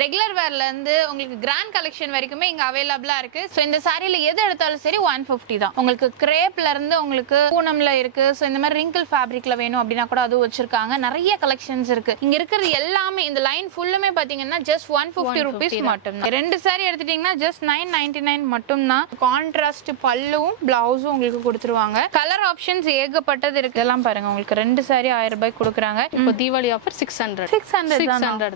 Regular வேர்ல இருந்து உங்களுக்கு கிராண்ட் கலெக்ஷன் வரைக்குமே இங்க அவைலபிளா இருக்கு. சோ இந்த சாரில எது எடுத்தாலும் சரி 150 தான். உங்களுக்கு கிரேப்ல இருந்து உங்களுக்கு பூனம்ல இருக்கு. சோ இந்த மாதிரி ரிங்கிள் ஃபேப்ரிக்ல வேணும் அப்படின்னா கூட அது வச்சிருக்காங்க. நிறைய கலெக்ஷன்ஸ் இருக்கு. இங்க இருக்கிறது எல்லாமே இந்த லைன் ஃபுல்லுமே பாத்தீங்கன்னா ஜஸ்ட் 150 ரூபீஸ் மட்டும் தான். ரெண்டு சாரி எடுத்துட்டீங்கன்னா ஜஸ்ட் 999 மட்டும் தான். கான்ட்ராஸ்ட் பல்லுவும் பிளவுஸும் உங்களுக்கு கொடுத்துருவாங்க. கலர் ஆப்ஷன்ஸ் ஏகப்பட்டது இருக்கு. எல்லாம் பாருங்க உங்களுக்கு ரெண்டு சாரி 1000 ரூபாய்க்கு கொடுக்குறாங்க. இப்போ தீபாவளி ஆஃபர் 600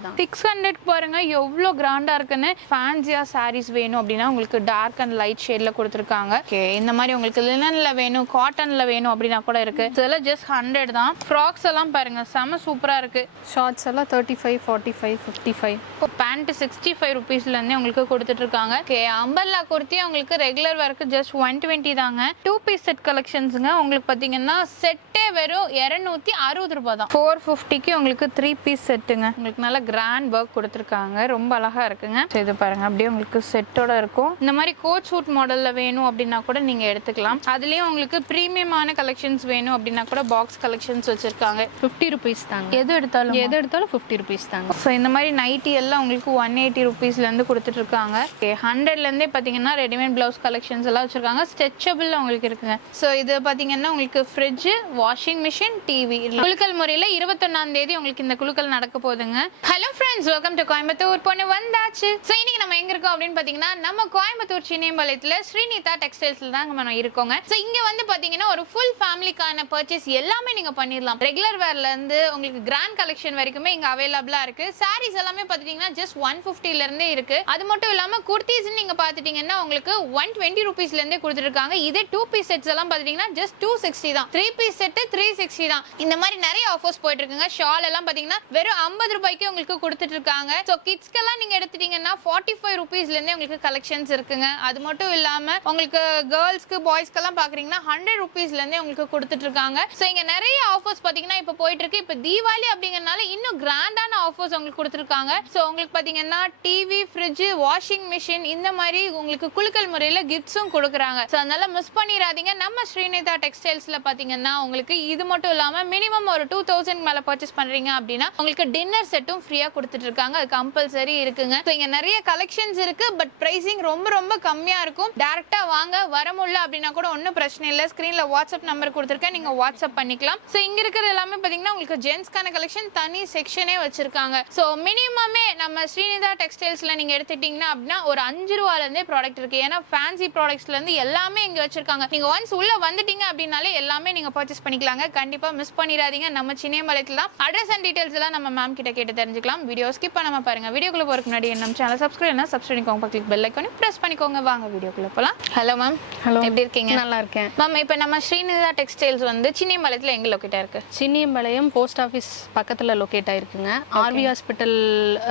தான். 600 பாருங்க எவ்வளவு கிராண்டா இருக்குன்னு. ஃபேன்சியா சாரீஸ் வேணும் அப்படின்னா உங்களுக்கு டார்க் அண்ட் லைட் ஷேட்ல கொடுத்துருக்காங்க. இந்த மாதிரி உங்களுக்கு லினன்ல வேணும், காட்டன்ல வேணும் அப்படின்னா கூட இருக்கு. இதெல்லாம் ஜஸ்ட் 100 தான். ஃப்ராக்ஸ் எல்லாம் பாருங்க செம சூப்பரா இருக்கு. ஷார்ட்ஸ் எல்லாம் 35, 45, 55. பேண்ட் 65 ரூபீஸ்ல இருந்தே உங்களுக்கு கொடுத்துட்டு இருக்காங்க. அம்பர்லா குர்த்தி உங்களுக்கு ரெகுலர் வர்க்கு ஜஸ்ட் 120 தாங்க. 2 பீஸ் செட் கலெக்ஷன்ஸ்ங்க. உங்களுக்கு பாத்தீங்கன்னா செட்டே வெறும் 260 ரூபாய் தான். 450க்கு உங்களுக்கு 3 பீஸ் செட்டுங்க. உங்களுக்கு நல்ல கிராண்ட் ஒர்க் கொடுத்துருக்காங்க. ரொம்ப அழகா இருக்குங்க. இது பாருங்க அப்படியே உங்களுக்கு செட்டோட இருக்கும். இந்த மாதிரி கோட் சூட் மாடல்ல வேணும் அப்படின்னா கூட நீங்க எடுத்துக்கலாம். அதுலயும் உங்களுக்கு பிரீமியமான கலெக்ஷன்ஸ் வேணும் அப்படின்னா கூட பாக்ஸ் கலெக்ஷன்ஸ் வச்சிருக்காங்க. 50 ரூபீஸ் தாங்க. எது எடுத்தாலும் 50 ரூபீஸ் தாங்க. ஸோ இந்த மாதிரி நைட்டி எல்லாம் உங்களுக்கு 180 ரூபீஸ்ல இருந்து கொடுத்துட்டு இருக்காங்க. 100ல இருந்தே பாத்தீங்கன்னா ரெடிமேட் பிளவுஸ் கலெக்ஷன்ஸ் எல்லாம் வச்சிருக்காங்க. ஸ்ட்ரெச்சபிள் உங்களுக்கு இருக்குங்க. ஸோ இது பாத்தீங்கன்னா உங்களுக்கு ஃப்ரிட்ஜ், வாஷிங் மிஷின், டிவி குலுக்கல் முறையில 21ஆம் தேதி உங்களுக்கு இந்த குலுக்கல் நடக்க போகுதுங்க. Hello friends, welcome to Coimbatore. பொண்ணு வந்தாச்சு. ஸோ இன்னைக்கு நம்ம எங்க இருக்கோம் அப்படின்னு பாத்தீங்கன்னா நம்ம கோயம்புத்தூர் சின்னியம்பாளையத்துல ஸ்ரீனிதா டெக்ஸ்டைல்ஸ்ல தான் நம்ம இருக்கோங்க. ஸோ இங்க வந்து பாத்தீங்கன்னா ஒரு ஃபுல் ஃபேமிலிக்கான பர்ச்சேஸ் எல்லாமே நீங்க பண்ணிடலாம். ரெகுலர் வேர்ல இருந்து உங்களுக்கு கிராண்ட் கலெக்ஷன் வரைக்குமே இங்க அவைலபிளா இருக்கு. சாரீஸ் எல்லாமே பாத்தீங்கன்னா ஜஸ்ட் 150ல இருந்தே இருக்கு. அது மட்டும் இல்லாம குர்த்திஸ் நீங்க பாத்துட்டீங்கன்னா உங்களுக்கு 120 ரூபீஸ்ல இருந்தே கொடுத்துருக்காங்க. இதே 2 பீஸ் செட்ஸ் எல்லாம் பாத்தீங்கன்னா ஜஸ்ட் 260 தான். 3 பீஸ் செட் 360 தான். இந்த மாதிரி நிறைய ஆஃபர்ஸ் போயிட்டு இருக்குங்க. ஷால் எல்லாம் பாத்தீங்கன்னா வெறும் 50 ரூபாய்க்கு உங்களுக்கு கொடுத்துட்டு இருக்காங்க. சோ கிட்ஸ்க்கு எல்லாம் நீங்க எடுத்துட்டீங்கன்னா 45 ரூபீஸ்ல இருந்தே உங்களுக்கு கலெக்ஷன்ஸ் இருக்குங்க. அது மட்டும் இல்லாம உங்களுக்கு கேர்ள்ஸ்க்கு பாய்ஸ்க்கு எல்லாம் பாக்குறீங்கன்னா 100 ரூபீஸ்ல இருந்தே உங்களுக்கு கொடுத்துட்டு இருக்காங்க. சோ இங்க நிறைய ஆஃபர்ஸ் பாத்தீங்கன்னா இப்ப போயிட்டு இருக்கு. இப்ப தீபாவளி அப்படிங்கறனால இன்னும் கிராண்டான ஆஃபர்ஸ் உங்களுக்கு கொடுத்துருக்காங்க. சோ உங்களுக்கு பாத்தீங்கன்னா டிவி, ஃப்ரிட்ஜ், வாஷிங் மிஷின் இந்த மாதிரி உங்களுக்கு குலுக்கல் முறையில கிஃப்ட்ஸும் கொடுக்குறாங்க. சோ அதனால மிஸ் பண்ணிராதீங்க. நம்ம ஸ்ரீனிதா டெக்ஸ்டைல்ஸ்ல பாத்தீங்கன்னா உங்களுக்கு இது மட்டும் இல்லாம மினிமம் ஒரு 2000 மேல பர்ச்சேஸ் பண்றீங்க அப்படின்னா உங்களுக்கு டின்னர் செட்டும் ஃப்ரீயா கொடுத்துட்டு இருக்காங்க. அது கம்பல்சரி இருக்குங்க. சோ இங்க நிறைய கலெக்ஷன்ஸ் இருக்கு. பட் பிரைசிங் ரொம்ப ரொம்ப கம்மியா இருக்கும். டைரக்டா வாங்க. வர முடியல அப்படின்னா கூட ஒன்னும் பிரச்சனை இல்ல. ஸ்கிரீன்ல வாட்ஸ்அப் நம்பர் கொடுத்துருக்கேன். நீங்க வாட்ஸ்அப் பண்ணிக்கலாம். சோ இங்க இருக்கிறது எல்லாமே பாத்தீங்கன்னா உங்களுக்கு ஜென்ஸ்க்கான கலெக்ஷன் தனி செக்ஷனே வச்சிருக்காங்க. சோ மினிமமே நம்ம ஸ்ரீனிதா டெக்ஸ்டைல்ஸ்ல நீங்க எடுத்துட்டீங்கன்னா அப்படின்னா ஒரு 5 ரூபாயில இருந்தே ப்ராடக்ட் இருக்கு. ஏன்னா ஃபேன்சி ப்ராடக்ட்ஸ்ல இருந்து எல்லாமே இங்க வச்சிருக்காங்க. நீங்க ஒன்ஸ் உள்ள வந்துட்டீங்க அப்படின்னாலே எல்லாமே நீங்க பர்ச்சேஸ் பண்ணிக்கலாங்க. கண்டிப்பா மிஸ் பண்ணிராதீங்க. நம்ம சின்னியம்பாளையத்துல தான். அட்ரஸ் அண்ட் டீடைல்ஸ் எல்லாம் நம்ம மேம் கிட்ட கேட்டு தெரிஞ்சுக்கலாம். வீடியோ ஸ்கிப் பண்ணாம பாருங்க. வீடியோக்குள்ள போறதுக்கு முன்னாடி நம்ம சேனல் சப்ஸ்கிரைப் பண்ணிக்கோங்க. பக்கத்துல பெல் ஐகானை பிரஸ் பண்ணிக்கோங்க. வாங்க வீடியோக்குள்ள போலாம். Hello ma'am. ஹலோ, எப்படி இருக்கீங்க? நல்லா இருக்கேன் மேம். இப்போ நம்ம ஸ்ரீனிதா டெக்ஸ்டைல்ஸ் வந்து சின்னியம்பாளையத்துல எங்க லொகேட் ஆயிருக்கு? சின்னியம்பாளையம் போஸ்ட் ஆஃபீஸ் பக்கத்துல லொகேட் ஆயிருக்குங்க. ஆர்வி ஹாஸ்பிட்டல்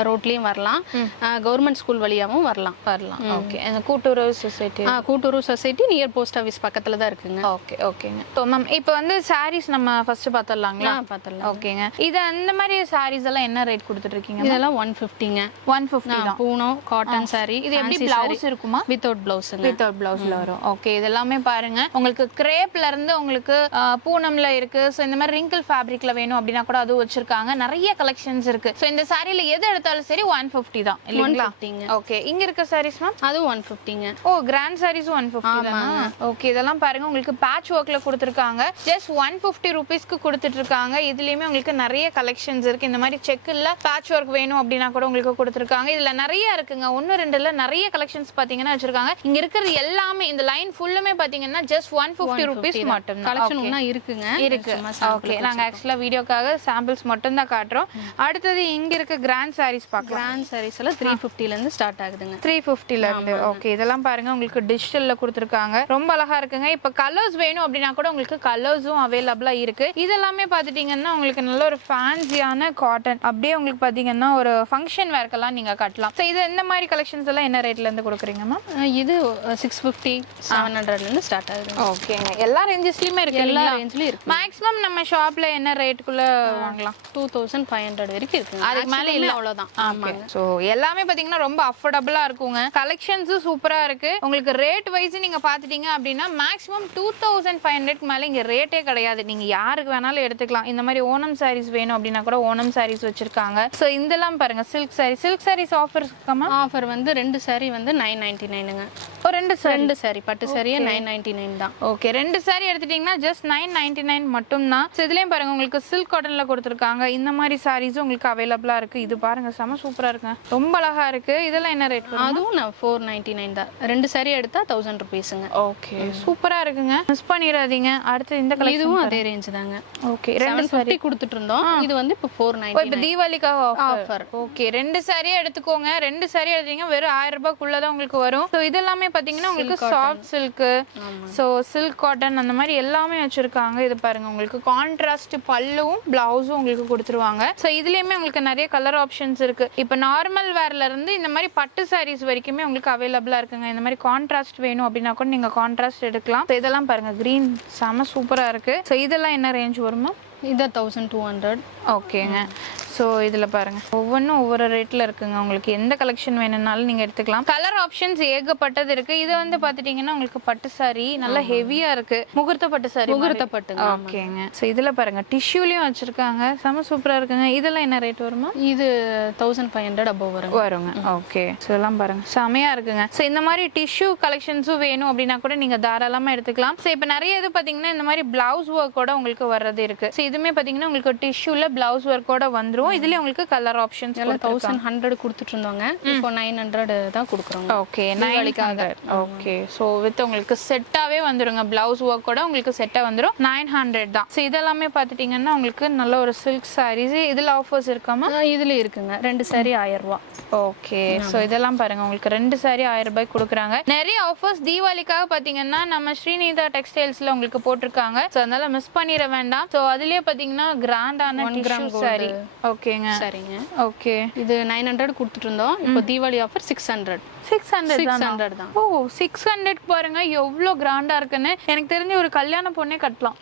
ரோட்லயும் வரலாம், கவர்மெண்ட் ஸ்கூல் வழியாவும் வரலாம். ஓகே. அந்த கூட்டுறவு சொசைட்டி கூட்டுறவு சொசைட்டி நியர் போஸ்ட் ஆஃபீஸ் பக்கத்துல தான் இருக்குங்க. ஓகே ஓகேங்க. ஸோ மேம் இப்போ வந்து சாரீஸ் நம்ம ஃபர்ஸ்ட் பார்த்துடலாங்களா? பார்த்துடலாம். ஓகேங்க. இது அந்த மாதிரி சாரீஸ் எல்லாம் என்ன ரேட் கொடுத்துட்டு இருக்கீங்க? இதெல்லாம் 150ங்க. 150 தான். Pune cotton sorry. இது எப்படி பிளவுஸ் இருக்குமா? Without blouse. வித்தவுட் பிளவுஸ்ல வரும். ஓகே. இதெல்லாமே பாருங்க உங்களுக்கு கிரேப்ல இருந்து உங்களுக்கு பூனம்ல இருக்கு. ஸோ இந்த மாதிரி ரிங்கிள் ஃபேப்ரிக்ல வேணும் அப்படின்னா கூட அது வச்சிருக்காங்க. நிறைய கலெக்ஷன்ஸ் இருக்கு. ஸோ இந்த சாரில எது எடுத்தாலும் சரி 150 தான் இல்லைங்களா? ஓகே. இங்க இருக்க சாரீஸ் மேம் அது 150ங்க. ஓ, கிராண்ட் சாரீஸ் 150 தானா? ஓகே. இதெல்லாம் பாருங்க உங்களுக்கு பேட்ச் ஒர்க்ல கொடுத்துருக்காங்க. ஜஸ்ட் 150 ரூபீஸ்க்கு கொடுத்துட்டு இருக்காங்க. இதுலயுமே உங்களுக்கு நிறைய கலெக்ஷன்ஸ் இருக்கு. இந்த மாதிரி செக்குல பேட்ச் ஒர்க் வேணும் அப்படின்னா கூட உங்களுக்கு கொடுத்துருக்காங்க. இதுல நிறைய இருக்குங்க. 1-2ல நிறைய கலெக்ஷன்ஸ் பாத்தீங்கன்னா வச்சிருக்காங்க. இங்க இருக்கிறது எல்லாமே இந்த லைன் ஃபுல்லுமே பாத்தீங்கன்னா ஜஸ்ட் 150 ரூபீஸ் மட்டும் தான். கலெக்ஷன் ஒண்ணா இருக்குங்க. இருக்கு. ஓகே. நாங்க ஆக்சுவலா வீடியோக்காக சாம்பிள்ஸ் மட்டும் தான் காட்டுறோம். அடுத்தது இங்க இருக்க கிராண்ட் சாரீஸ் பார்க்கலாம். கிராண்ட் சாரீஸ் எல்லாம் 350ல இருந்து ஸ்டார்ட் ஆகுதுங்க. 350ல இருந்து. ஓகே. இதெல்லாம் பாருங்க உங்களுக்கு டிஜிட்டல்ல கொடுத்துருக்காங்க. ரொம்ப அழகா இருக்குங்க. இப்ப கலர்ஸ் வேணும் அப்படின்னா கூட உங்களுக்கு கலர்ஸும் அவைலபிளா இருக்கு. இதெல்லாமே பாத்துட்டீங்கன்னா உங்களுக்கு நல்ல ஒரு ஃபேன்சியான காட்டன் அப்படியே உங்களுக்கு பாத்தீங்கன்னா ஒரு ஃபங்க்ஷன் வேர்க்கெல்லாம் நீங்க கட்டலாம். ஸோ இது இந்த மாதிரி கலெக்ஷன்ஸ் எல்லாம் என்ன ரேட்ல இருந்து கொடுக்குறீங்க மேம்? இது 650 700ல இருந்து ஸ்டார்ட் ஆகுது. ஓகேங்க. எல்லா ரேஞ்சஸ்லயுமே இருக்கு. எல்லா ரேஞ்ச்லயும் இருக்கு. மேக்ஸிமம் நம்ம ஷாப்ல என்ன ரேட்டுக்குள்ள வாங்கலாம்? 2500 வரைக்கும் இருக்கு. அதுக்கு மேல இல்ல, அவ்வளவுதான். ஆமாங்க. சோ எல்லாமே பாத்தீங்கன்னா ரொம்ப அஃபோர்டபுளா இருக்குங்க. கலெக்ஷன்ஸ் சூப்பரா இருக்கு. உங்களுக்கு ரேட் வைஸ் நீங்க பாத்துட்டீங்க அப்படின்னா மேக்ஸிமம் 2500 மேல இங்க ரேட்டே கிடையாது. நீங்க யாருக்கு வேணாலும் எடுத்துக்கலாம். இந்த மாதிரி ஓணம் சாரீஸ் வேணும் அப்படின்னா கூட ஓணம் சாரீஸ் வச்சிருக்காங்க. சோ இந்த இதெல்லாம் பாருங்க சில்க் சாரீஸ் ஆஃபர்ஸ் இருக்காமா? ஆஃபர் வந்து 2 saree வந்து 999ங்க. ஒரு 2 saree பட்டு சாரியே 999 தான். ஓகே 2 saree எடுத்துட்டீங்கன்னா ஜஸ்ட் 999 மட்டும் தான். இதுலயும் பாருங்க உங்களுக்கு சில்க் காட்டன்ல கொடுத்துருக்காங்க. இந்த மாதிரி சாரீஸும் உங்களுக்கு அவைலபிளா இருக்கு. இது பாருங்க செம சூப்பரா இருக்கு, ரொம்ப அழகா இருக்கு. இதெல்லாம் என்ன ரேட்? அதுவும் 499 தான். 2 saree எடுத்தா 1000 rupeesங்க. ஓகே சூப்பரா இருக்குங்க, மிஸ் பண்ணிடாதீங்க. அடுத்து இந்த கலெக்ஷன் இதுவும் அதே ரேஞ்ச் தாங்க. ஓகே 250 கொடுத்துட்டு இருந்தோம். இது வந்து இப்போ 499. இப்போ தீபாவளிக்காக ஆஃபர். ஓகே 2 saree எடுத்துக்கோங்க. 2 saree எடுத்தீங்க வெறும் 1000 ரூபாய்க்குள்ள தான் உங்களுக்கு வரும். ஸோ இதெல்லாமே பாத்தீங்கன்னா உங்களுக்கு soft silk, so silk cotton அந்த மாதிரி எல்லாமே வச்சிருக்காங்க. இது பாருங்க உங்களுக்கு கான்ட்ராஸ்ட் பல்லுவும் பிளவுஸும் உங்களுக்கு கொடுத்துருவாங்க. ஸோ இதுலயுமே உங்களுக்கு நிறைய கலர் ஆப்ஷன்ஸ் இருக்கு. இப்போ நார்மல் வேர்ல இருந்து இந்த மாதிரி பட்டு சாரீஸ் வரைக்குமே உங்களுக்கு அவைலபிளா இருக்குங்க. இந்த மாதிரி கான்ட்ராஸ்ட் வேணும் அப்படின்னா கூட நீங்க கான்ட்ராஸ்ட் எடுக்கலாம். ஸோ இதெல்லாம் பாருங்க கிரீன் செம சூப்பரா இருக்கு. ஸோ இதெல்லாம் என்ன ரேஞ்ச் வருமா? இது 1200. ஓகேங்க. ஸோ இதில் பாருங்கள் ஒவ்வொன்றும் ஒவ்வொரு ரேட்டில் இருக்குங்க. உங்களுக்கு எந்த கலெக்ஷன் வேணும்னாலும் நீங்கள் எடுத்துக்கலாம். கலர் ஆப்ஷன்ஸ் ஏகப்பட்டது இருக்குது. இது வந்து பார்த்துட்டிங்கன்னா உங்களுக்கு பட்டு சாரி நல்லா ஹெவியாக இருக்குது. முகூர்த்த பட்டு சாரி. முகூர்த்த பட்டு. ஓகேங்க. ஸோ இதில் பாருங்கள் டிஷ்யூலையும் வச்சுருக்காங்க, செம சூப்பராக இருக்குங்க. இதெல்லாம் என்ன ரேட் வருமா? இது 1500 above வருங்க. ஓகே ஸோ இதெல்லாம் பாருங்கள் செமையாக இருக்குங்க. ஸோ இந்த மாதிரி டிஷ்யூ கலெக்ஷன்ஸும் வேணும் அப்படின்னா கூட நீங்கள் தாராளமாக எடுத்துக்கலாம். ஸோ இப்போ நிறைய இது பார்த்தீங்கன்னா இந்த மாதிரி பிளவுஸ் ஒர்க்கோட உங்களுக்கு வர்றது இருக்குது. ஸோ இதுவுமே பார்த்தீங்கன்னா உங்களுக்கு டிஷ்யூவில் பிளவுஸ் ஒர்க்கோட வந்துடும். இதுல உங்களுக்கு கலர் ஆப்ஷன்ஸ் 1100 கொடுத்துட்டு இருந்தாங்க. இப்போ 900 தான் கொடுக்குறோம். ஓகே 900. ஓகே ஸோ வித் உங்களுக்கு செட்டாவே வந்துருங்க. பிளவுஸ் ஒர்க்கோட உங்களுக்கு செட்டா வந்துரும். 900 தான். ஸோ இதெல்லாமே பார்த்துட்டீங்கன்னா உங்களுக்கு நல்ல ஒரு சில்க் சாரீஸ். இதுல ஆஃபர்ஸ் இருக்காமா? இதுல இருக்குங்க. 2 saree 1000 ரூபாய். ஓகே ஸோ இதெல்லாம் பாருங்க உங்களுக்கு 2 saree 1000 ரூபாய்க்கு கொடுக்குறாங்க. நிறைய ஆஃபர்ஸ் தீபாவளிக்காக பார்த்தீங்கன்னா நம்ம ஸ்ரீநிதா டெக்ஸ்டைல்ஸ்ல உங்களுக்கு போட்டிருக்காங்க. ஸோ அதனால மிஸ் பண்ணிட வேண்டாம். ஸோ அதுலயே பார்த்தீங்கன்னா கிராண்டான 1 கிராம் சாரி. ஓகேங்க சரிங்க. ஓகே இது 900 கொடுத்துட்டு இருந்தோம். இப்போ தீபாவளி ஆஃபர் 600 தான். ஓ 600 பாருங்க எவ்வளோ கிராண்டா இருக்குன்னு. எனக்கு தெரிஞ்ச ஒரு கல்யாண பொண்ணே கட்டலாம்.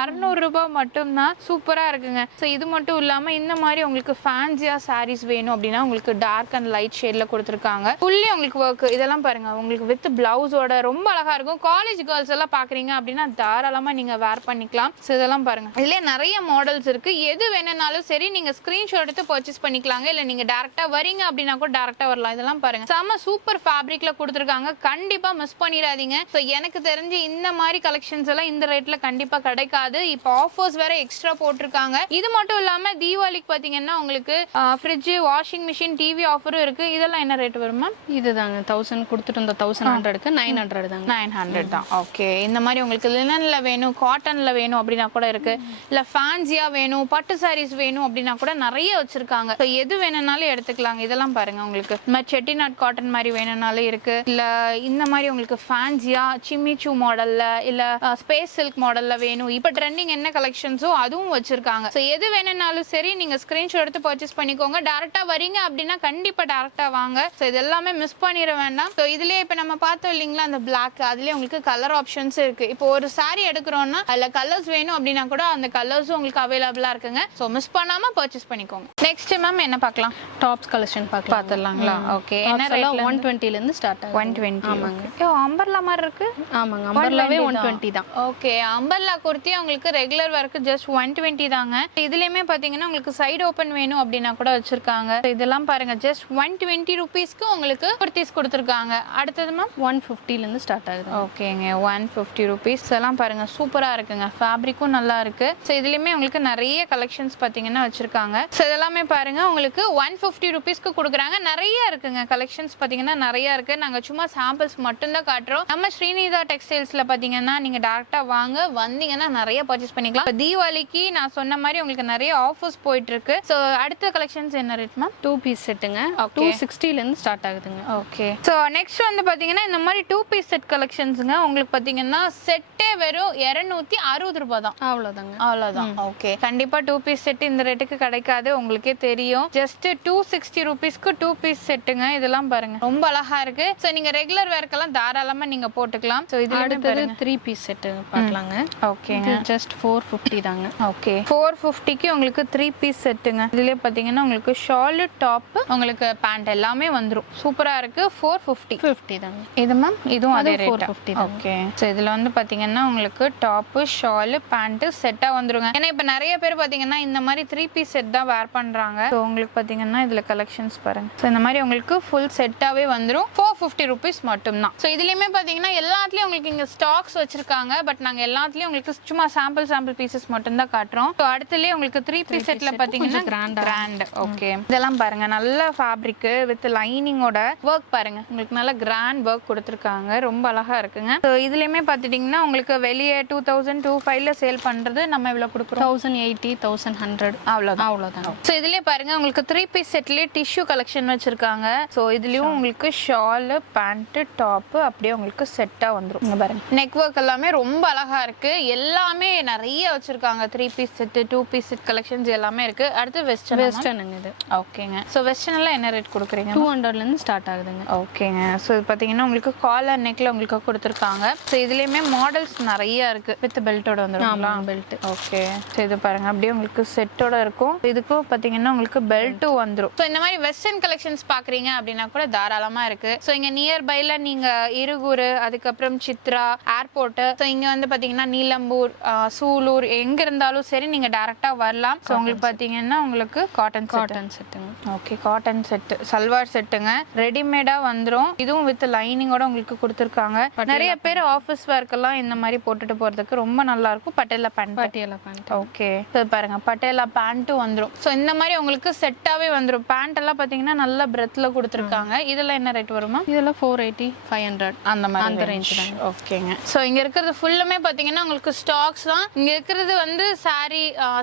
600 ரூபாய் மட்டும் தான். சூப்பரா இருக்குங்க. ஸோ இது மட்டும் இல்லாம இந்த மாதிரி உங்களுக்கு ஃபேன்சியா சாரீஸ் வேணும் அப்படின்னா உங்களுக்கு டார்க் அண்ட் லைட் ஷேட்ல கொடுத்துருக்காங்க. ஃபுல்லி உங்களுக்கு ஒர்க். இதெல்லாம் பாருங்க உங்களுக்கு வித் பிளவுஸோட ரொம்ப அழகா இருக்கும். காலேஜ் கேர்ள்ஸ் எல்லாம் பாக்குறீங்க அப்படின்னா தாராளமா நீங்க வேர் பண்ணிக்கலாம். ஸோ இதெல்லாம் பாருங்க இதுல நிறைய மாடல்ஸ் இருக்கு. எது வேணும்னாலும் சரி நீங்க ஸ்கிரீன்ஷாட் எடுத்து பர்ச்சேஸ் பண்ணிக்கலாங்க. இல்ல நீங்க டைரக்டா வரீங்க அப்படின்னா கூட டைரக்டா வரலாம். இதெல்லாம் பாருங்க செம சூப்பர் ஃபேப்ரிக்ல கொடுத்துருக்காங்க. கண்டிப்பா மிஸ் பண்ணிடாதீங்க. ஸோ எனக்கு தெரிஞ்சு இந்த மாதிரி கலெக்ஷன்ஸ் எல்லாம் இந்த ரேட்ல கண்டிப்பா கிடைக்காது. இப்போ ஆஃபர்ஸ் வேற எக்ஸ்ட்ரா போட்டிருக்காங்க. இது மட்டும் இல்லாம தீபாவளிக்கு பாத்தீங்கன்னா உங்களுக்கு ஃப்ரிட்ஜ், வாஷிங் மிஷின், டிவி ஆஃபரும் இருக்கு. இதெல்லாம் என்ன ரேட் வருமா? இதுதாங்க 1000 கொடுத்துட்டு இருந்த 1100க்கு 900 தாங்க. 900 தான். ஓகே இந்த மாதிரி உங்களுக்கு லினன்ல வேணும், காட்டன்ல வேணும் அப்படின்னா கூட இருக்கு. இல்ல ஃபேன்சியா வேணும், பட்டு சாரீஸ் வேணும் அப்படின்னா கூட நிறைய வச்சிருக்காங்க. ஸோ எது வேணும்னாலும் எடுத்துக்கலாங்க. இதெல்லாம் பாருங்க உங்களுக்கு இந்த மாதிரி செட்டிநாட் காட்டன் மாதிரி வேணும்னாலும் இருக்கு. இல்ல இந்த மாதிரி உங்களுக்கு ஃபேன்சியா சிம்மிச்சூ மாடல்ல இல்ல ஸ்பேஸ் சில்க் மாடல்ல வேணும். இப்போ ட்ரெண்டிங் என்ன கலெக்ஷன்ஸோ அதுவும் வச்சிருக்காங்க. ஸோ எது வேணும்னாலும் சரி நீங்க ஸ்கிரீன்ஷாட் எடுத்து பர்ச்சேஸ் பண்ணிக்கோங்க. டேரக்டா வரீங்க அப்படின்னா கண்டிப்பா டேரக்டா வாங்க. ஸோ இது எல்லாமே மிஸ் பண்ணிட வேண்டாம். ஸோ இதுலயே இப்போ நம்ம பார்த்தோம் இல்லைங்களா அந்த பிளாக், அதுலயே உங்களுக்கு கலர் ஆப்ஷன்ஸ் இருக்கு. இப்போ ஒரு சாரி எடுக்கிறோம்னா அதுல கலர்ஸ் வேணும் அப்படின்னா கூட அந்த கலர்ஸும் உங்களுக்கு அவைலபிளா இருக்குங்க. ஸோ மிஸ் பண்ணாம பர்ச்சேஸ் பண்ணிக்கோங்க. நெக்ஸ்ட் மேம் என்ன பார்க்கலாம்? Tops collection பார்த்துடலாங்களா? ஓகே என்ன ரேட்ல 120 ல இருந்து ஸ்டார்ட் ஆகுது. 120. ஆமாங்க. அம்பர்லா மாதிரி இருக்கு. ஆமாங்க அம்பர்லாவே 120 தான். ஓகே அம்பர்லா குர்த்தி உங்களுக்கு ரெகுலர் வர்க்கு ஜஸ்ட் 120 தாங்க. இதுலயுமே பாத்தீங்கன்னா உங்களுக்கு சைடு ஓபன் வேணும் அப்படின்னா கூட வச்சிருக்காங்க. இதெல்லாம் பாருங்க ஜஸ்ட் 120 ரூபீஸ்க்கு உங்களுக்கு குர்த்திஸ் கொடுத்துருக்காங்க. அடுத்தது மேம் 150 ல இருந்து ஸ்டார்ட் ஆகுது. ஓகேங்க 150 ரூபீஸ். எல்லாம் பாருங்க சூப்பரா இருக்குங்க. ஃபேப்ரிக்கும் நல்லா இருக்கு. ஸோ இதுலயுமே உங்களுக்கு நிறைய கலெக்ஷன்ஸ் பாத்தீங்கன்னா வச்சிருக்காங்க. ஸோ இதெல்லாமே பாருங்க உங்களுக்கு 150 ரூபீஸ்க்கு கொடுக்குறாங்க. நிறைய இருக்குங்க கலெக்ஷன்ஸ் பாத்தீங்கன்னா நிறைய இருக்கு. நாங்க சும்மா சாம்பிள்ஸ் மட்டும் தான் காட்டுறோம். நம்ம ஸ்ரீநிதா டெக்ஸ்டைல்ஸ்ல பாத்தீங்கன்னா நீங்க டைரக்டா வாங்க, வந்தீங்கன்னா நிறைய பர்ச்சேஸ் பண்ணிக்கலாம். தீபாவளிக்கு நான் சொன்ன மாதிரி உங்களுக்கு நிறைய ஆஃபர்ஸ் போயிட்டு இருக்கு. ஸோ அடுத்த கலெக்ஷன்ஸ் என்ன ரேட் மேம்? 2 பீஸ் செட்டுங்க 260 ல இருந்து ஸ்டார்ட் ஆகுதுங்க. ஓகே ஸோ நெக்ஸ்ட் வந்து பாத்தீங்கன்னா இந்த மாதிரி 2 பீஸ் செட் கலெக்ஷன்ஸுங்க. உங்களுக்கு பாத்தீங்கன்னா செட்டே வெறும் 260 ரூபாய் தான். அவ்வளவுதான். ஓகே கண்டிப்பா 2 பீஸ் செட் இந்த ரேட்டுக்கு கிடைக்காது, உங்களுக்கே தெரியும். ஜஸ்ட் 260 ரூபீஸ்க்கு 2 பீஸ் செட்டுங்க. இதெல்லாம் பாருங்க ரொம்ப அழகா இருக்கு. ஸோ நீங்க ரெகுலர் வேர்க்கெல்லாம் தாராளமா நீங்க போட்டுக்கலாம். ஸோ இது அடுத்தது 3 பீஸ் செட் பார்க்கலாங்க. ஓகேங்க ஜஸ்ட் 450 தாங்க. ஓகே 450க்கு உங்களுக்கு 3 பீஸ் செட்டுங்க. இதுலயே பாத்தீங்கன்னா உங்களுக்கு ஷால், டாப், உங்களுக்கு பேண்ட் எல்லாமே வந்துரும். சூப்பரா இருக்கு. 450 தாங்க. இது மேம் இதுவும் அதே ரேட் 450. ஓகே ஸோ இதுல வந்து பாத்தீங்கன்னா உங்களுக்கு டாப், ஷால், பேண்ட் செட்டா வந்துருங்க. ஏன்னா இப்ப நிறைய பேர் பாத்தீங்கன்னா இந்த மாதிரி 3 பீஸ் செட் தான் வேர் பண்றாங்க. ஸோ உங்களுக்கு பாத்தீங்கன்னா இதுல கலெக்ஷன்ஸ் பாருங்க. ஸோ இந்த மாதிரி உங்களுக்கு ஃபுல் செட்டாவே வந்துடும். 450 rupees மட்டும் தான். ஸோ இதுலயுமே பாத்தீங்கன்னா எல்லாத்துலயும் உங்களுக்கு இங்க ஸ்டாக்ஸ் வச்சிருக்காங்க. பட் நாங்க எல்லாத்துலயும் உங்களுக்கு சும்மா சாம்பிள் பீசஸ் மட்டும் தான் காட்டுறோம். ஸோ அடுத்துலயே உங்களுக்கு 3 piece செட்ல பாத்தீங்கன்னா கிராண்ட். ஓகே, இதெல்லாம் பாருங்க நல்ல ஃபேப்ரிக் வித் லைனிங்கோட ஒர்க் பாருங்க. உங்களுக்கு நல்ல கிராண்ட் ஒர்க் கொடுத்துருக்காங்க. ரொம்ப அழகா இருக்குங்க. ஸோ இதுலயுமே பாத்துட்டீங்கன்னா உங்களுக்கு வெளியே 2000-2500 சேல் பண்றது நம்ம இவ்வளவு கொடுக்குறோம். 1080 1100 அவ்வளவுதான். ஸோ இதுலயே பாருங்க உங்களுக்கு 3 piece செட்லயே டிஷ்யூ கலெக்ஷன் வச்சிருக்காங்க. ஸோ இதுலயும் உங்களுக்கு ஷால், பேண்ட், டாப் அப்படியே உங்களுக்கு செட்டா வந்துரும். இங்க பாருங்க நெக் ஒர்க் எல்லாமே ரொம்ப அழகா இருக்கு. எல்லாமே நிறைய வச்சிருக்காங்க. 3 piece set, 2 piece set collections எல்லாமே இருக்கு. அடுத்து வெஸ்டர்னுங்க இது. ஓகேங்க. ஸோ வெஸ்டர்ன் எல்லாம் என்ன ரேட் கொடுக்குறீங்க? 200ல இருந்து ஸ்டார்ட் ஆகுதுங்க. ஓகேங்க. ஸோ இது பாத்தீங்கன்னா உங்களுக்கு காலர் நெக்ல உங்களுக்கு கொடுத்துருக்காங்க. ஸோ இதுலயுமே மாடல்ஸ் நிறைய இருக்கு. வித் பெல்ட்டோட வந்துரும். பெல்ட். ஓகே. ஸோ இது பாருங்க அப்படியே உங்களுக்கு செட்டோட இருக்கும். இதுக்கும் பாத்தீங்கன்னா உங்களுக்கு பெல்ட்டும் வந்துரும். ஸோ இந்த மாதிரி வெஸ்டர்ன் கலெக்ஷன்ஸ் பாக்குறீங்க அப்படின்னா கூட தாராளமா இருக்கு. ஸோ இங்க நியர்பைல நீங்க இருகூர், அதுக்கப்புறம் சித்ரா, ஏர்போர்ட், ஸோ இங்க வந்து பாத்தீங்கன்னா நீலம்பூர், சூலூர் எங்க இருந்தாலும் சரி நீங்க டைரக்டா வரலாம். ஸோ உங்களுக்கு பாத்தீங்கன்னா உங்களுக்கு காட்டன் செட்டுங்க. ஓகே, காட்டன் செட், சல்வார் செட்டுங்க. ரெடிமேடா வந்துரும். இதுவும் வித் லைனிங்கோட உங்களுக்கு கொடுத்துருக்காங்க. நிறைய பேர் ஆஃபீஸ் ஒர்க்கெல்லாம் இந்த மாதிரி போட்டுட்டு போறதுக்கு ரொம்ப நல்லா இருக்கும். பட்டேலா பேண்ட். ஓகே, பாருங்க பட்டேலா பேண்ட்டும் வந்துரும். ஸோ இந்த மாதிரி உங்களுக்கு செட்டாவே வந்துரும். பேண்ட் எல்லாம் பாத்தீங்கன்னா நல்ல பிரெத்ல கொடுத்துருக்காங்க. இதெல்லாம் என்ன ரேட் வருமா? இதெல்லாம் 480 500 அந்த மாதிரி ரேஞ்ச் தான். ஓகேங்க. ஸோ இங்க இருக்கிறது ஃபுல்லுமே பாத்தீங்கன்னா உங்களுக்கு ஸ்டாக்ஸ் தான். இங்க இருக்கிறது வந்து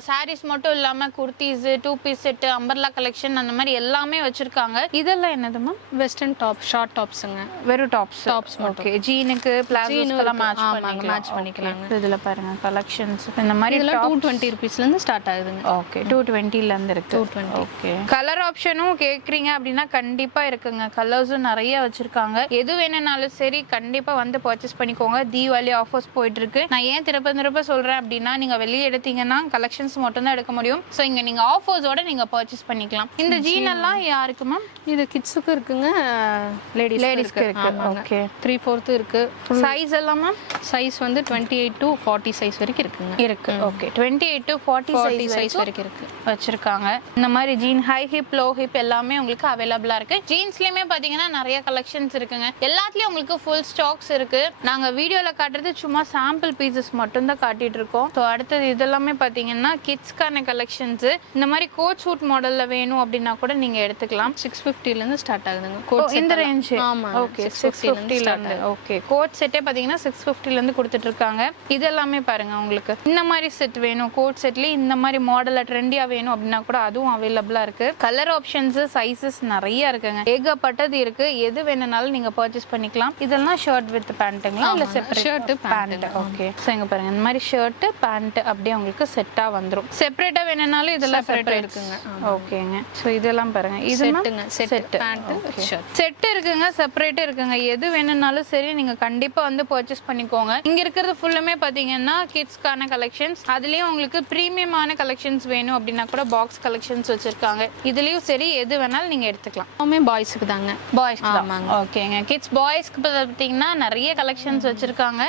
சாரீஸ் மட்டும் இல்லாம kurtis, 2 piece set, umbrella collection அந்த மாதிரி எல்லாமே வச்சிருக்காங்க. இதெல்லாம் என்னதுமா? வெஸ்டர்ன் டாப், ஷார்ட் டாப்ஸ்ங்க. வெறும் டாப்ஸ் ஓகே. ஜீனுக்கு பிளாசோஸ்க்கெல்லாம் மேட்ச் பண்ணிக்கலாம். இதுல பாருங்க கலெக்ஷன்ஸ் இந்த மாதிரி இதெல்லாம் 220 rupeesல இருந்து ஸ்டார்ட் ஆகுதுங்க. ஓகே, 220ல இருந்து இருக்கு. 220. ஓகே. கலர் ஆப்ஷனும் கேக்குறீங்க அப்படின்னா கண்டிப்பா இருக்குங்க. கலர்ஸும் நிறைய வச்சிருக்காங்க. எது வேணும்னாலும் சரி கண்டிப்பா வந்து பர்ச்சேஸ் பண்ணிக்கோங்க. தீபாவளி ஆஃபர்ஸ் போயிட்டு இருக்கு. நான் ஏன் திருப்ப சொல்றேன் அப்படின்னா நீங்க வெளியே எடுத்தீங்கன்னா கலெக்ஷன்ஸ் மட்டும் தான் எடுக்க முடியும். ஸோ இங்க நீங்க ஆஃபர்ஸோட நீங்க பர்ச்சேஸ் பண்ணிக்கலாம். இந்த ஜீன் எல்லாம் யாருக்கு மேம்? இது கிட்ஸுக்கு இருக்குங்க, லேடிஸ்க்கு இருக்கு. ஓகே, 3/4 இருக்கு. சைஸ் எல்லாம் மேம்? சைஸ் வந்து 28 to 40 சைஸ் வரைக்கும் இருக்குங்க. இருக்கு. ஓகே, 28 to 40 சைஸ் வரைக்கும் இருக்கு வச்சிருக்காங்க. இந்த மாதிரி jean high hip, low hip எல்லாமே உங்களுக்கு அவைலபிளா இருக்கு. ஜீன்ஸ்லயுமே பாத்தீங்கன்னா நிறைய கலெக்ஷன்ஸ் இருக்குங்க. எல்லாத்துலயும் உங்களுக்கு ஃபுல் ஸ்டாக்ஸ் இருக்கு. நாங்க வீடியோல காட்டுறது சும்மா சாம்பிள் பீசஸ் மட்டும் தான் காட்டிட்டு இருக்கோம். ஸோ அடுத்தது இதெல்லாமே பாத்தீங்கன்னா கிட்ஸ்க்கான கலெக்ஷன்ஸ். இந்த மாதிரி கோட் சூட் மாடல்ல வேணும் அப்படின்னா கூட நீங்க எடுத்துக்கலாம். 650ல இருந்து ஸ்டார்ட் ஆகுதுங்க. இந்த ரேஞ்ச். ஆமா. ஓகே, 650ல இருந்து. ஓகே, கோட் செட்டே பாத்தீங்கன்னா 650ல இருந்து கொடுத்துட்டு இருக்காங்க. இது எல்லாமே பாருங்க உங்களுக்கு இந்த மாதிரி செட் வேணும், கோட் செட்லயே இந்த மாதிரி மாடல்ல ட்ரெண்டியா வேணும் அப்படின்னா கூட அதுவும் அவைலபிளா இருக்கு. கலர் ஆப்ஷன்ஸ், சைஸஸ் நிறைய இருக்குங்க. ஏகப்பட்டது இருக்கு. எது வேணும்னாலும் நீங்க பர்ச்சேஸ் பண்ணிக்கலாம். இதெல்லாம் ஷர்ட் வித் பேண்ட்டுங்களா இல்ல separate? Shirt pant. Okay. So இங்க பாருங்க இந்த மாதிரி ஷர்ட் பேண்ட் அப்படியே உங்களுக்கு செட்டா வந்துரும். செப்பரேட்டா வேணும்னாலும் இதெல்லாம் செப்பரேட் இருக்குங்க. ஓகேங்க. சோ இதெல்லாம் பாருங்க இது செட்டுங்க. செட் பேண்ட் ஷர்ட் செட் இருக்குங்க, செப்பரேட் இருக்குங்க. எது வேணும்னாலும் சரி நீங்க கண்டிப்பா வந்து பர்ச்சேஸ் பண்ணிக்கோங்க. இங்க இருக்கிறது ஃபுல்லுமே பாத்தீங்கன்னா கிட்ஸ்க்கான கலெக்ஷன்ஸ். அதுலயும் உங்களுக்கு பிரீமியமான கலெக்ஷன்ஸ் வேணும் அப்படின்னா கூட பாக்ஸ் கலெக்ஷன்ஸ் வச்சிருக்காங்க. இதுலயும் சரி எது வேணாலும் நீங்க எடுத்துக்கலாம். எல்லாமே பாய்ஸ்க்கு தாங்க. பாய்ஸ்க்கு தான். ஓகேங்க. கிட்ஸ் பாய்ஸ்க்கு பாத்தீங்கன்னா நிறைய கலெக்ஷன்ஸ் வச்சிருக்காங்க.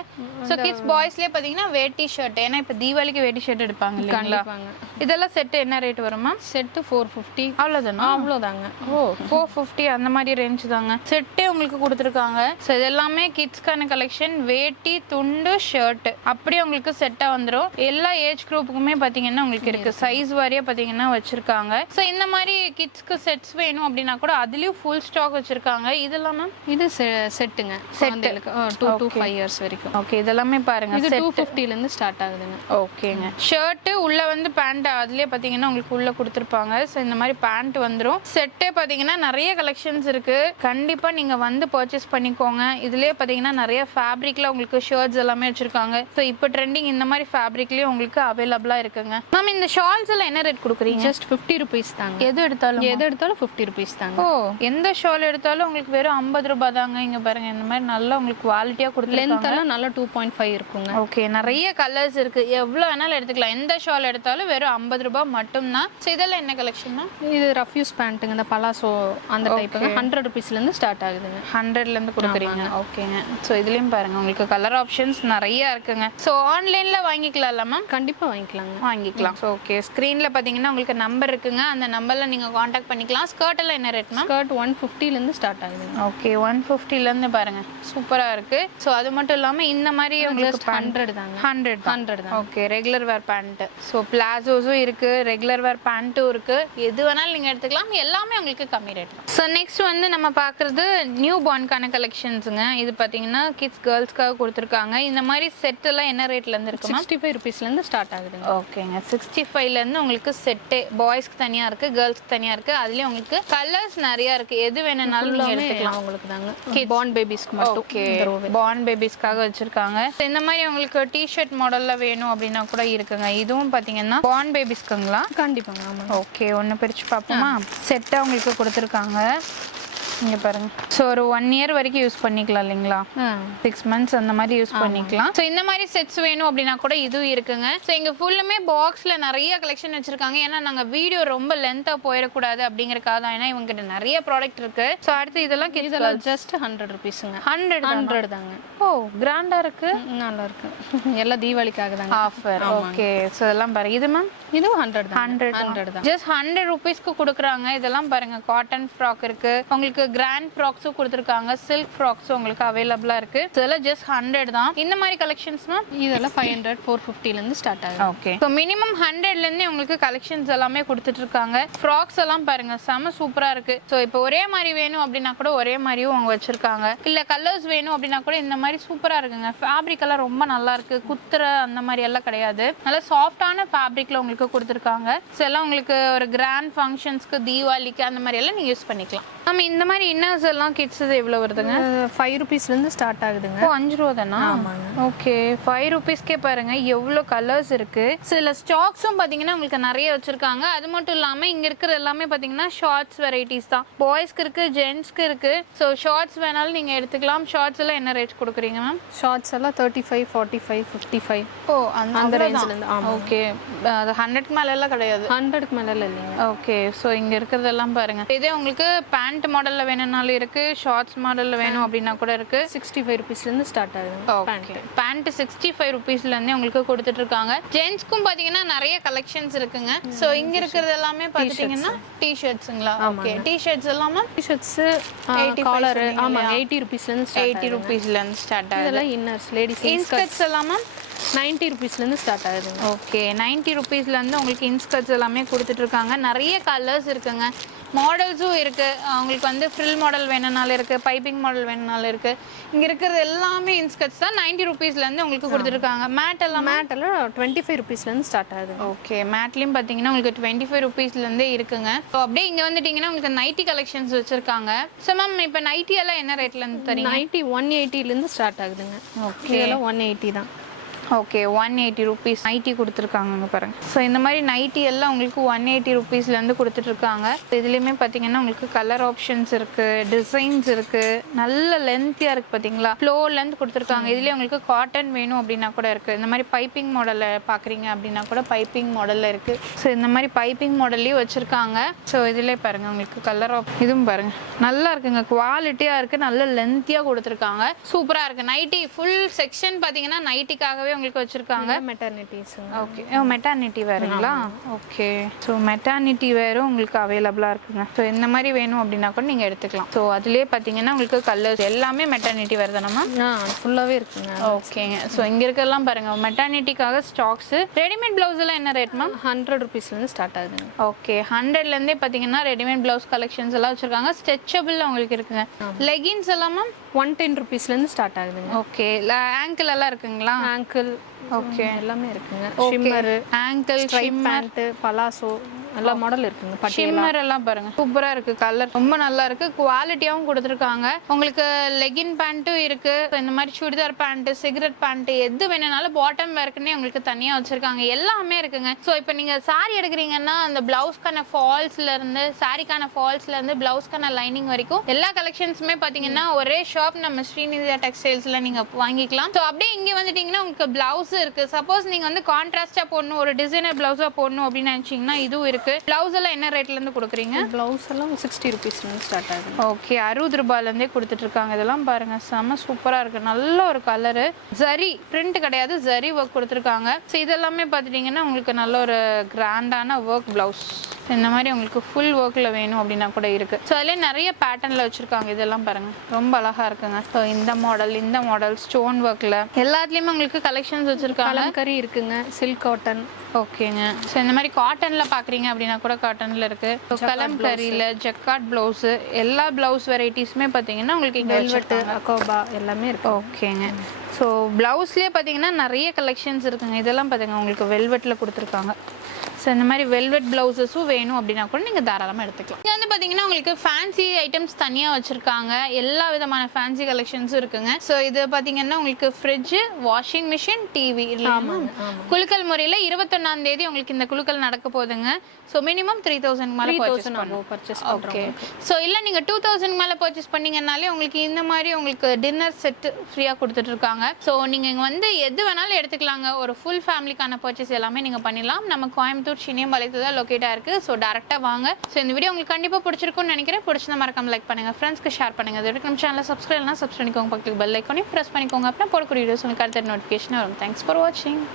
சோ கிட்ஸ் பாய்ஸ்லயே பாத்தீங்கன்னா வேட்டி ஷர்ட், ஏன்னா இப்ப தீபாவளிக்கு வேட்டி ஷர்ட் எடுப்பாங்க இல்லைங்களா? இதெல்லாம் செட் என்ன ரேட் வருமா? செட் 450 அவ்வளவுதானா? அவ்வளவுதாங்க. ஓ, 450 அந்த மாதிரி ரேஞ்ச் தாங்க. செட்டே உங்களுக்கு கொடுத்துருக்காங்க. ஸோ இது எல்லாமே கிட்ஸ்க்கான கலெக்ஷன். வேட்டி, துண்டு, ஷர்ட் அப்படியே உங்களுக்கு செட்டா வந்துடும். எல்லா ஏஜ் குரூப்புக்குமே பாத்தீங்கன்னா உங்களுக்கு இருக்கு. சைஸ் வாரியா பாத்தீங்கன்னா வச்சிருக்காங்க. ஸோ இந்த மாதிரி கிட்ஸ்க்கு செட்ஸ் வேணும் அப்படின்னா கூட அதுலயும் ஃபுல் ஸ்டாக் வச்சிருக்காங்க. இதெல்லாம் மேம்? இது செட்டுங்க. செட்டுக்கு 2 to 5 years வரைக்கும். ஓகே, இதெல்லாமே பாருங்க. இது 250ல இருந்து ஸ்டார்ட் ஆகுதுங்க. ஓகேங்க. ஷர்ட் உள்ள வந்து பேண்ட் அதுலயே பாத்தீங்கன்னா உங்களுக்கு உள்ள கொடுத்துருப்பாங்க. ஸோ இந்த மாதிரி பேண்ட் வந்துடும். செட்டே பாத்தீங்கன்னா நிறைய கலெக்ஷன்ஸ் இருக்கு. கண்டிப்பா நீங்க வந்து பர்ச்சேஸ் பண்ணிக்கோங்க. இதுலயே பாத்தீங்கன்னா நிறைய ஃபேப்ரிக்ல உங்களுக்கு ஷர்ட்ஸ் எல்லாமே வச்சிருக்காங்க. ஸோ இப்போ ட்ரெண்டிங் இந்த மாதிரி ஃபேப்ரிக்லயே உங்களுக்கு அவைலபிளா இருக்குங்க. மேம் இந்த ஷால்ஸ் எல்லாம் என்ன ரேட் கொடுக்குறீங்க? ஜஸ்ட் 50 rupees தாங்க. எது எடுத்தாலும் 50 rupees தாங்க. ஓ, எந்த ஷால் எடுத்தாலும் உங்களுக்கு வெறும் 50 ரூபாய் தாங்க. இங்க பாருங்க இந்த மாதிரி நல்லா உங்களுக்கு குவாலிட்டியா கொடுத்துருக்காங்க. லென்த் எல்லாம் நல்லா 2.5 இருக்குங்க. ஓகே, நிறைய கலர்ஸ் இருக்கு. எவ்வளவு வேணாலும் எடுத்துக்கலாம். எந்த ஷால் எடுத்தாலும் வெறும் 50 ரூபாய் மட்டும் தான். ஸோ இதெல்லாம் என்ன கலெக்ஷன்? இது ரஃப் யூஸ் பேண்ட்டுங்க. இந்த பலாசோ அந்த டைப் 100 rupeesல இருந்து ஸ்டார்ட் ஆகுதுங்க. 100ல இருந்து கொடுக்குறீங்க. ஓகேங்க. ஸோ இதுலயும் பாருங்க உங்களுக்கு கலர் ஆப்ஷன்ஸ் நிறைய இருக்குங்க. ஸோ ஆன்லைன்ல வாங்கிக்கலாம்ல மேம்? கண்டிப்பா வாங்கிக்கலாங்க. வாங்கிக்கலாம். ஓகே, ஸ்கிரீன்ல பார்த்தீங்கன்னா உங்களுக்கு நம்பர் இருக்குங்க, அந்த நம்பரில் நீங்கள் காண்டாக்ட் பண்ணிக்கலாம். ஸ்கர்ட் எல்லாம் என்ன ரேட் மேம்? ஸ்கர்ட் 150லேருந்து ஸ்டார்ட் ஆகுது. ஓகே 150லேருந்து பாருங்கள் சூப்பராக இருக்குது. ஸோ அது மட்டும் இல்லாமல் இந்த மாதிரி உங்களுக்கு 100 தாங்க. 100 தான். Okay regular wear pant. So பிளாசோஸும் இருக்குது, ரெகுலர் வேர் பேண்ட்டும் இருக்குது, எது வேணாலும் நீங்கள் எடுத்துக்கலாம், எல்லாமே உங்களுக்கு கம்மி ரேட் தான். ஸோ நெக்ஸ்ட் வந்து நம்ம பார்க்குறது நியூ பார்ன்கான கலெக்ஷன்ஸுங்க. இது பார்த்தீங்கன்னா கிட்ஸ் கேர்ள்ஸ்க்காக கொடுத்துருக்காங்க. இந்த மாதிரி செட் எல்லாம் என்ன ரேட்லேருந்து இருக்குமா? 65 ருபீஸ்லேருந்து ஸ்டார்ட் ஆகுதுங்க. ஓகேங்க 65லேருந்து உங்களுக்கு செட்டே பாய்ஸ்க்கு தனியாக இருக்குது, கேர்ள்ஸ்க்கு தனியாக இருக்குது. அதுலேயும் உங்களுக்கு கலர்ஸ் நிறையா இருக்குது, எது வேணும்னாலும் நீங்கள் எடுத்துக்கலாம். உங்களுக்கு தாங்க பார்ன் பேபிஸ்க்கு மட்டும். ஓகே பார்ன் பேபிஸ்க்காக வச்சுருக்காங்க. இந்த மாதிரி உங்களுக்கு டிஷர்ட் மாடலில் வேணும் அப்படின்னா கூட இருக்குங்க. இதுவும் பார்த்தீங்கன்னா பார்ன் பேபிஸ்க்குங்களா? கண்டிப்பாங்க. ஆமாம். ஓகே ஒன்று பிரித்து பார்ப்போமா? செட்டாக உங்களுக்கு கொடுத்துருக்காங்க. இங்கே பாருங்க. ஸோ ஒரு 1 இயர் வரைக்கும் யூஸ் பண்ணிக்கலாம் இல்லைங்களா? 6 months அந்த மாதிரி யூஸ் பண்ணிக்கலாம். ஸோ இந்த மாதிரி செட்ஸ் வேணும் அப்படின்னா கூட இதுவும் இருக்குங்க. ஸோ இங்கே ஃபுல்லுமே பாக்ஸில் நிறைய கலெக்ஷன் வச்சிருக்காங்க. ஏன்னா நாங்கள் வீடியோ ரொம்ப லென்த்தாக போயிடக்கூடாது அப்படிங்கிறக்காக தான். ஏன்னா இவங்ககிட்ட நிறைய ப்ராடக்ட் இருக்கு. ஸோ அடுத்து இதெல்லாம் ஜஸ்ட் 100 ருபீஸுங்க. 100 தாங்க. ஓ கிராண்டாக இருக்கு, நல்லா இருக்கு. எல்லாம் தீபாவளிக்காக தாங்க ஆஃபர். ஓகே ஸோ இதெல்லாம் பாருங்க. இது மேம் இதுவும் 100 தான். ஜஸ்ட் 100 ருபீஸ்க்கு கொடுக்குறாங்க. இதெல்லாம் பாருங்க காட்டன் ஃப்ராக் இருக்கு, உங்களுக்கு கிராண்ட் ஃப்ராக்ஸும் கொடுத்துருக்காங்க, சில்க் ஃப்ராக்ஸும் உங்களுக்கு அவைலபிளா இருக்கு. இதெல்லாம் ஜஸ்ட் 100 தான். இந்த மாதிரி கலெக்ஷன்ஸ் மேம் இதெல்லாம் 500 450லேருந்து ஸ்டார்ட் ஆகுது. ஓகே ஸோ மினிமம் 100லேருந்து உங்களுக்கு கலெக்ஷன்ஸ் எல்லாமே கொடுத்துட்டு இருக்காங்க. ஃப்ராக்ஸ் எல்லாம் பாருங்க செம சூப்பரா இருக்கு. ஸோ இப்போ ஒரே மாதிரி வேணும் அப்படின்னா கூட ஒரே மாதிரியும் அவங்க வச்சிருக்காங்க. இல்ல கலர்ஸ் வேணும் அப்படின்னா கூட இந்த மாதிரி சூப்பரா இருக்குங்க. ஃபேப்ரிக் எல்லாம் ரொம்ப நல்லா இருக்கு, குத்துற அந்த மாதிரி எல்லாம் கிடையாது, நல்லா சாஃப்டான ஃபேப்ரிக்ல உங்களுக்கு கொடுத்துருக்காங்க. ஸோ எல்லாம் உங்களுக்கு ஒரு கிராண்ட் ஃபங்க்ஷன்ஸ்க்கு, தீபாவளிக்கு அந்த மாதிரி எல்லாம் நீங்க யூஸ் பண்ணிக்கலாம். நம்ம இந்த மாதிரி இன்னர்ஸ் எல்லாம் கிட்ஸ் எவ்வளோ வருதுங்க? 5 ருபீஸ்லேருந்து ஸ்டார்ட் ஆகுதுங்க. ஓ 5 ரூபா தானா? ஓகே 5 ருபீஸ்க்கே பாருங்க எவ்வளோ கலர்ஸ் இருக்கு. சில ஸ்டாக்ஸும் பார்த்தீங்கன்னா உங்களுக்கு நிறைய வச்சிருக்காங்க. அது மட்டும் இல்லாமல் இங்கே இருக்கிற எல்லாமே பார்த்தீங்கன்னா ஷார்ட்ஸ் வெரைட்டிஸ் தான். பாய்ஸ்க்கு இருக்கு, ஜென்ஸ்க்கு இருக்கு. ஸோ ஷார்ட்ஸ் வேணாலும் நீங்கள் எடுத்துக்கலாம். ஷார்ட்ஸ் எல்லாம் என்ன ரேட் கொடுக்குறீங்க மேம்? ஷார்ட்ஸ் எல்லாம் 35 45 55. ஓ அந்த ரேஞ்சிலேருந்து. ஓகே அது 100க்கு மேல எல்லாம் கிடையாது. 100க்கு மேல இல்லைங்க. ஓகே ஸோ இங்கே இருக்கிறதெல்லாம் பாருங்க. இதே உங்களுக்கு பேண்ட் மாடல்ல வேணும்னாலும் இருக்கு, ஷார்ட்ஸ் மாடல்ல வேணும் அப்படின்னா கூட இருக்கு. 65 ருபீஸ்லேருந்து ஸ்டார்ட் ஆகுது. பேண்ட் 65 ருபீஸ்லேருந்தே உங்களுக்கு கொடுத்துட்டு இருக்காங்க. ஜென்ஸ்க்கும் பார்த்தீங்கன்னா நிறைய கலெக்ஷன்ஸ் இருக்குங்க. ஸோ இங்க இருக்கிறது எல்லாமே பார்த்துட்டீங்கன்னா டிஷர்ட்ஸுங்களா? ஓகே டிஷர்ட்ஸ் எல்லாமே டிஷர்ட்ஸ் காலர் ஆமா 80 ருபீஸ்லேருந்து 80 ருபீஸ்லேருந்து ஸ்டார்ட் ஆகுது. இதெல்லாம் இன்னர்ஸ் லேடிஸ் இன்ஸ்கர்ட்ஸ் எல்லாமே 90 ருபீஸ்லேருந்து ஸ்டார்ட் ஆகுதுங்க. ஓகே 90 ருபீஸ்லேருந்து உங்களுக்கு இன்ஸ்கர்ட்ஸ் எல்லாமே கொடுத்துட்டு இருக்காங்க. நிறைய கலர்ஸ் இருக்குங்க, மாடல்ஸும் இருக்கு. உங்களுக்கு வந்து ஃப்ரில் மாடல் வேணும்னாலும் இருக்கு, பைப்பிங் மாடல் வேணும்னாலும் இருக்கு. இங்க இருக்கிறது எல்லாமே இன்ஸ்கர்ட்ஸ் தான். 90 ருபீஸ்லேருந்து உங்களுக்கு கொடுத்துருக்காங்க. மேட் எல்லாம் 25 ருபீஸ்லேருந்து ஸ்டார்ட் ஆகுது. ஓகே மேட்லேயும் பார்த்தீங்கன்னா உங்களுக்கு 25 ருபீஸ்லேருந்தே இருக்குங்க. ஸோ அப்படியே இங்கே வந்துட்டீங்கன்னா உங்களுக்கு நைட்டி கலெக்ஷன்ஸ் வச்சிருக்காங்க. ஸோ மேம் இப்போ நைட்டி எல்லாம் என்ன ரேட்லேருந்து தரீங்க? நைட்டி 180லேருந்து ஸ்டார்ட் ஆகுதுங்க. ஓகே இதெல்லாம் 180 தான். ஓகே 180 ருபீஸ் நைட்டி கொடுத்துருக்காங்க பாருங்க. ஸோ இந்த மாதிரி நைட்டி எல்லாம் உங்களுக்கு 180 ருபீஸ்லேருந்து கொடுத்துட்ருக்காங்க. இதுலேயுமே பார்த்தீங்கன்னா உங்களுக்கு கலர் ஆப்ஷன்ஸ் இருக்குது, டிசைன்ஸ் இருக்குது, நல்ல லென்த்தியாக இருக்குது பார்த்தீங்களா, ஃப்ளோ லென்த் கொடுத்துருக்காங்க. இதுலேயே உங்களுக்கு காட்டன் வேணும் அப்படின்னா கூட இருக்குது. இந்த மாதிரி பைப்பிங் மாடலில் பார்க்குறீங்க அப்படின்னா கூட பைப்பிங் மாடலில் இருக்குது. ஸோ இந்த மாதிரி பைப்பிங் மாடல்லையும் வச்சுருக்காங்க. ஸோ இதிலே பாருங்கள் உங்களுக்கு கலர் இதுவும் பாருங்கள் நல்லா இருக்குங்க, குவாலிட்டியாக இருக்குது, நல்ல லென்த்தியாக கொடுத்துருக்காங்க, சூப்பராக இருக்குது. நைட்டி ஃபுல் செக்ஷன் பார்த்தீங்கன்னா நைட்டிக்காகவே உங்களுக்கு வச்சிருக்காங்க. மெட்டர்னிட்டிஸ். ஓகே மெட்டர்னிட்டி வேறுங்களா? ஓகே ஸோ மெட்டர்னிட்டி வேறும் உங்களுக்கு அவைலபிளாக இருக்குங்க. ஸோ இந்த மாதிரி வேணும் அப்படின்னா கூட நீங்கள் எடுத்துக்கலாம். ஸோ அதுலேயே பார்த்தீங்கன்னா உங்களுக்கு கலர்ஸ் எல்லாமே மெட்டர்னிட்டி வேறு தானம்மா? ஃபுல்லாகவே இருக்குங்க. ஓகேங்க ஸோ இங்கே இருக்கலாம் பாருங்கள் மெட்டர்னிட்டிக்காக ஸ்டாக்ஸு. ரெடிமேட் ப்ளவுஸ் எல்லாம் என்ன ரேட் மேம்? 100 ருபீஸ்லேருந்து ஸ்டார்ட் ஆகுதுங்க. ஓகே 100லேருந்தே பார்த்தீங்கன்னா ரெடிமேட் ப்ளவுஸ் கலெக்ஷன்ஸ் எல்லாம் வச்சுருக்காங்க. ஸ்ட்ரெச்சபிள் உங்களுக்கு இருக்குங்க. லெகின்ஸ் எல்லாம் மேம் 110 ருபீஸ்லேருந்து ஸ்டார்ட் ஆகுதுங்க. ஓகே ஆங்கிள் எல்லாம் இருக்குங்களா? ஆங்கிள் ஓகே எல்லாமே இருக்குங்க. ஷிம்மர், ஆங்கிள், பேண்ட், பலாசோ எல்லா மாடல் இருக்குங்க. ஷிம்மர் எல்லாம் பாருங்க சூப்பரா இருக்கு, கலர் ரொம்ப நல்லா இருக்கு, குவாலிட்டியாவும் கொடுத்துருக்காங்க. உங்களுக்கு லெகின் பேண்ட்டும் இருக்கு. இந்த மாதிரி சுடிதார் பேண்ட், சிகரெட் பேண்ட் எது வேணும்னாலும் பாட்டம் வேர்க்குன்னே உங்களுக்கு தனியா வச்சிருக்காங்க. எல்லாமே இருக்குங்க. ஸோ இப்போ நீங்க சாரி எடுக்கிறீங்கன்னா அந்த பிளவுஸ்க்கான ஃபால்ஸ்ல இருந்து, சாரிக்கான ஃபால்ஸ்ல இருந்து பிளவுஸ்க்கான லைனிங் வரைக்கும் எல்லா கலெக்ஷன்ஸுமே பாத்தீங்கன்னா ஒரே ஷாப் நம்ம ஸ்ரீநிதியா டெக்ஸ்டைல்ஸ்ல நீங்க வாங்கிக்கலாம். ஸோ அப்படியே இங்க வந்துட்டீங்கன்னா உங்களுக்கு பிளவுஸ் இருக்கு. சப்போஸ் நீங்க வந்து கான்ட்ராஸ்டா போடணும், ஒரு டிசைனர் பிளவுஸா போடணும் அப்படின்னு நினைச்சீங்கன்னா இதுவும் இருக்கு. இருக்கு. பிளவுஸ் எல்லாம் என்ன ரேட்ல இருந்து கொடுக்குறீங்க? ப்ளவுஸ் எல்லாம் 60 ருபீஸ்லேருந்து ஸ்டார்ட் ஆகுது. ஓகே, 60 ரூபாயிலேருந்தே கொடுத்துட்டு இருக்காங்க. இதெல்லாம் பாருங்க, செம்ம சூப்பரா இருக்கு. நல்ல ஒரு கலரு, ஜரி பிரிண்ட் கிடையாது, ஜரி ஒர்க் கொடுத்துருக்காங்க. ஸோ இதெல்லாமே பார்த்துட்டிங்கன்னா உங்களுக்கு நல்ல ஒரு கிராண்டான ஒர்க் பிளவுஸ். இந்த மாதிரி உங்களுக்கு ஃபுல் ஒர்க்கில் வேணும் அப்படின்னா கூட இருக்கு. ஸோ அதிலே நிறைய பேட்டர்னில் வச்சுருக்காங்க. இதெல்லாம் பாருங்க, ரொம்ப அழகா இருக்குங்க. ஸோ இந்த மாடல் ஸ்டோன் ஒர்க்கில் எல்லாத்துலேயுமே உங்களுக்கு கலெக்ஷன்ஸ் வச்சுருக்காங்க. கலம்கரி இருக்குங்க, சில்க் காட்டன். ஓகேங்க. ஸோ இந்த மாதிரி காட்டனில் பார்க்குறீங்க அப்படின்னா கூட காட்டனில் இருக்குது. கலம்கரியில் ஜக்கார்ட் ப்ளவுஸு, எல்லா ப்ளவுஸ் வெரைட்டிஸுமே பார்த்தீங்கன்னா உங்களுக்கு இங்கே வெல்வெட்டு, அக்கோபா எல்லாமே இருக்கு. ஓகேங்க. ஸோ ப்ளவுஸ்லேயே பார்த்தீங்கன்னா நிறைய கலெக்ஷன்ஸ் இருக்குங்க. இதெல்லாம் பார்த்தீங்கன்னா உங்களுக்கு வெல்வெட்டில் கொடுத்துருக்காங்க. ஸோ இந்த மாதிரி வெல்வெட் ப்ளவுசஸும் வேணும் அப்படின்னா கூட நீங்கள் தாராளமாக எடுத்துக்கலாம். இது வந்து பார்த்தீங்கன்னா உங்களுக்கு ஃபேன்சி ஐட்டம்ஸ் தனியாக வச்சுருக்காங்க. எல்லா விதமான ஃபேன்சி கலெக்ஷன்ஸும் இருக்குங்க. ஸோ இது பார்த்தீங்கன்னா உங்களுக்கு ஃப்ரிட்ஜு, வாஷிங் மிஷின், டிவி இல்லாமல் குலுக்கல் முறையில் 21ஆம் தேதி உங்களுக்கு இந்த குலுக்கல் நடக்க போகுதுங்க. ஸோ மினிமம் 3000 மேலே பர்ச்சேஸ். ஓகே. ஸோ இல்லை நீங்கள் 2000 மேலே பர்ச்சேஸ் பண்ணிங்கனாலே உங்களுக்கு இந்த மாதிரி உங்களுக்கு டின்னர் செட்டு ஃப்ரீயாக கொடுத்துட்ருக்காங்க. ஸோ நீங்கள் இங்கே வந்து எது வேணாலும் எடுத்துக்கலாங்க. ஒரு ஃபுல் ஃபேமிலிக்கான பர்ச்சேஸ் எல்லாமே நீங்கள் பண்ணிடலாம். நம்ம கோயம்புத்தூர் சினியம்பாளையத்தில் தான் லொக்கேட்டாக இருக்குது. ஸோ டேரெக்டாக வாங்க. ஸோ இந்த வீடியோ உங்களுக்கு கண்டிப்பாக பிடிச்சிருக்கும்னு நினைக்கிறேன். பிடிச்சத மறக்காம லைக் பண்ணுங்கள், ஃப்ரெண்ட்ஸ்க்கு ஷேர் பண்ணுங்கள். அதோட நம்ம சேனலை சப்ஸ்கிரைப் பண்ணிக்கோங்க, பக்கத்துக்கு பெல் ஐக்கானையும் ப்ரெஸ் பண்ணிக்கோங்க. அப்புறம் போடக்கூடிய வீடியோஸ் உங்களுக்கு அடுத்த நோட்டிஃபிகேஷன் வரும். தேங்க்ஸ் ஃபார் வாட்சிங்.